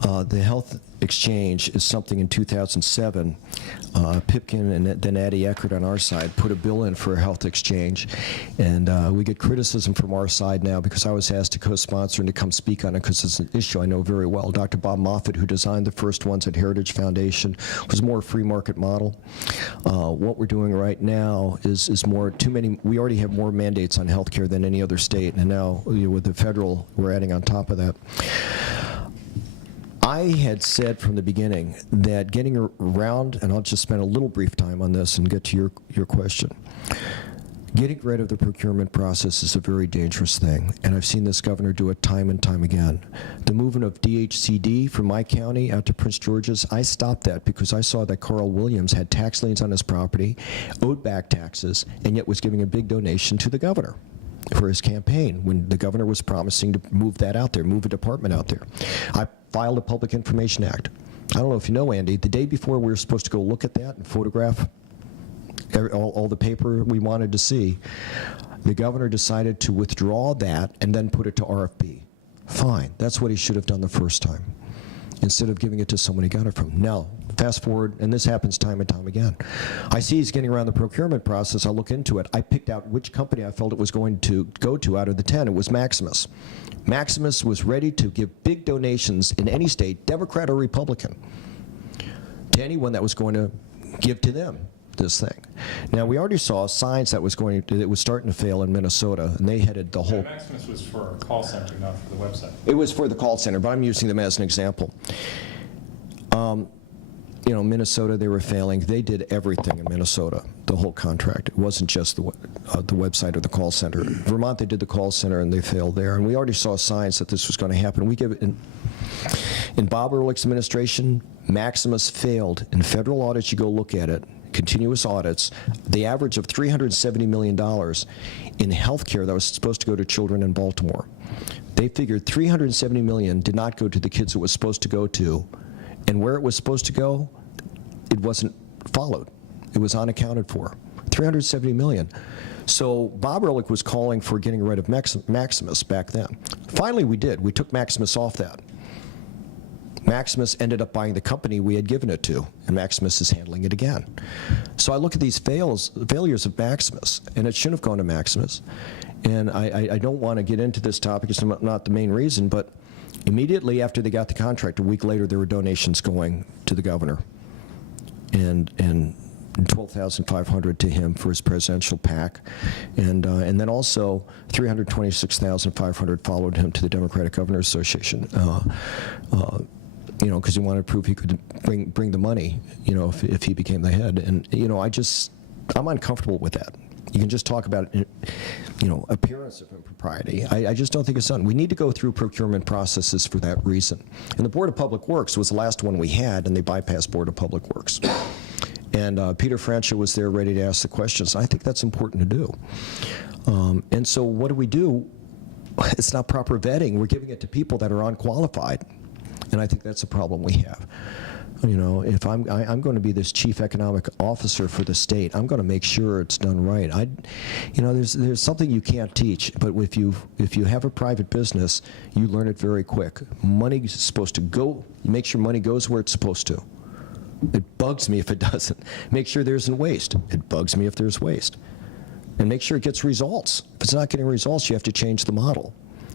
The health exchange is something in 2007. Pipkin and then Addie Eckert on our side put a bill in for a health exchange, and we get criticism from our side now because I was asked to co-sponsor and to come speak on it because it's an issue I know very well. Dr. Bob Moffett, who designed the first ones at Heritage Foundation, was more a free market model. What we're doing right now is more too many. We already have more mandates on healthcare than any other state, and now with the federal, we're adding on top of that. I had said from the beginning that getting around, and I'll just spend a little brief time on this and get to your question. Getting rid of the procurement process is a very dangerous thing, and I've seen this governor do it time and time again. The movement of DHCD from my county out to Prince George's, I stopped that because I saw that Carl Williams had tax liens on his property, owed back taxes, and yet was giving a big donation to the governor for his campaign when the governor was promising to move that out there, move a department out there. I filed a Public Information Act. I don't know if you know, Andy, the day before we were supposed to go look at that and photograph all the paper we wanted to see, the governor decided to withdraw that and then put it to RFP. Fine, that's what he should have done the first time, instead of giving it to someone he got it from. Now, fast forward, and this happens time and time again. I see he's getting around the procurement process. I look into it. I picked out which company I felt it was going to go to out of the 10. It was Maximus. Maximus was ready to give big donations in any state, Democrat or Republican, to anyone that was going to give to them this thing. Now, we already saw signs that it was starting to fail in Minnesota, and they headed the whole. Maximus was for a call center, not for the website. It was for the call center, but I'm using them as an example. You know, Minnesota, they were failing. They did everything in Minnesota, the whole contract. It wasn't just the website or the call center. Vermont, they did the call center, and they failed there. And we already saw signs that this was going to happen. We give it in Bob Ehrlich's administration, Maximus failed. In federal audits, you go look at it, continuous audits, the average of $370 million in health care that was supposed to go to children in Baltimore. They figured $370 million did not go to the kids it was supposed to go to, and where it was supposed to go, it wasn't followed. It was unaccounted for. $370 million. So Bob Ehrlich was calling for getting rid of Maximus back then. Finally, we did. We took Maximus off that. Maximus ended up buying the company we had given it to, and Maximus is handling it again. So I look at these failures of Maximus, and it shouldn't have gone to Maximus. And I don't want to get into this topic, it's not the main reason, but immediately after they got the contract, a week later, there were donations going to the governor, and $12,500 to him for his presidential PAC, and then also $326,500 followed him to the Democratic Governors Association. You know, because he wanted to prove he could bring the money, you know, if he became the head. And, you know, I'm uncomfortable with that. You can just talk about, you know, appearance of impropriety. I just don't think it's done. We need to go through procurement processes for that reason. And the Board of Public Works was the last one we had, and they bypassed Board of Public Works. And Peter Francia was there ready to ask the questions. I think that's important to do. And so what do? It's not proper vetting. We're giving it to people that are unqualified. And I think that's a problem we have. You know, if I'm going to be this chief economic officer for the state, I'm going to make sure it's done right. You know, there's something you can't teach, but if you have a private business, you learn it very quick. Money is supposed to go. Make sure money goes where it's supposed to. It bugs me if it doesn't. Make sure there isn't waste. It bugs me if there's waste. And make sure it gets results. If it's not getting results, you have to change the model.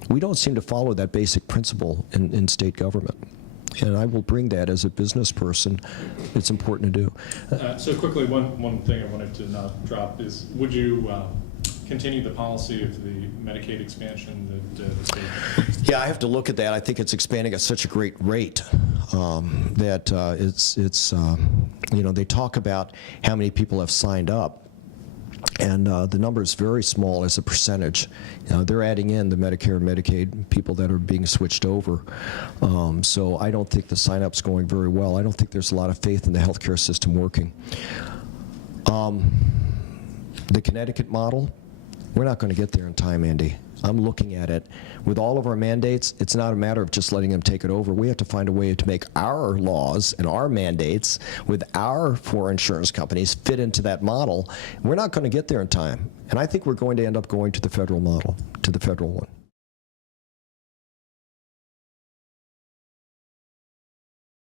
We don't seem to follow that basic principle in state government. And I will bring that as a business person. It's important to do. So quickly, one thing I wanted to not drop is, would you continue the policy of the Medicaid expansion that the state? Yeah, I have to look at that. I think it's expanding at such a great rate that it's you know, they talk about how many people have signed up. And the number is very small as a percentage. You know, they're adding in the Medicare and Medicaid people that are being switched over. So I don't think the sign-up's going very well. I don't think there's a lot of faith in the healthcare system working. The Connecticut model, we're not going to get there in time, Andy. I'm looking at it. With all of our mandates, it's not a matter of just letting them take it over. We have to find a way to make our laws and our mandates with our four insurance companies fit into that model. We're not going to get there in time. And I think we're going to end up going to the federal model, to the federal one.